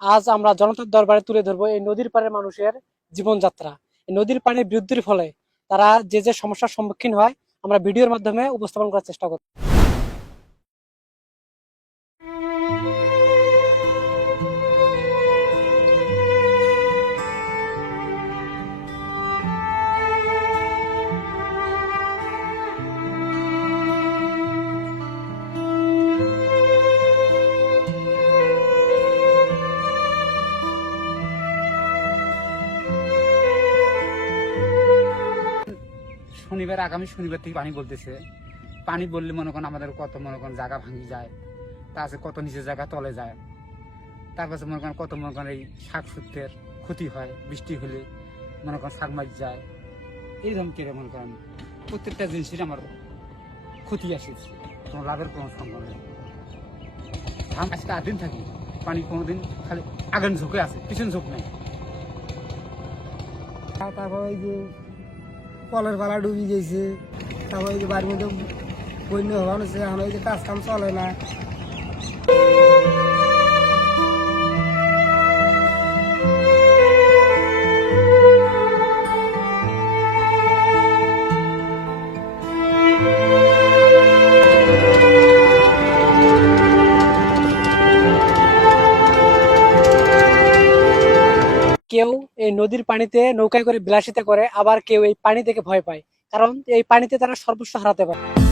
আজ আমরা জনতার দরবারে তুলে ধরবো এই নদীর পাড়ের মানুষের জীবনযাত্রা। নদীর পানির বৃদ্ধির ফলে তারা যে যে সমস্যার সম্মুখীন হয়, আমরা ভিডিওর মাধ্যমে উপস্থাপন করার চেষ্টা করব। শনিবার, আগামী শনিবার থেকে পানি বলতেছে। পানি বললে মনে করেন আমাদের কত মনে করেন জায়গা ভাঙি যায়, তা আছে কত নিচে জায়গা তলে যায়। তার কাছে মনে করেন কত মনে করেন এই শাক সুত্রের ক্ষতি হয়, বৃষ্টি হলে মনে করেন শাক মাছ যায়। এই রকম কেড়ে মনে করেন প্রত্যেকটা জিনিসের আমার ক্ষতি আসেছে কোনো লাভের কোনো সম্ভব নেই। ধান আজকে আট দিন থাকি, পানি কোনোদিন খালি আগান ঝুঁকে আছে, পিছন ঝুঁক নেই। তারপর ওই যে কলের পালা ডুবি গেছে। তারপর বাড়ির মধ্যে বন্য হওয়া হচ্ছে আমার এই যে কাজ কাম চলে না। কেউ এই নদীর পানিতে নৌকায় করে বিলাসিতা করে, আবার কেউ এই পানি থেকে ভয় পায়। কারণ এই পানিতে তারা সর্বস্ব হারাতে পারে।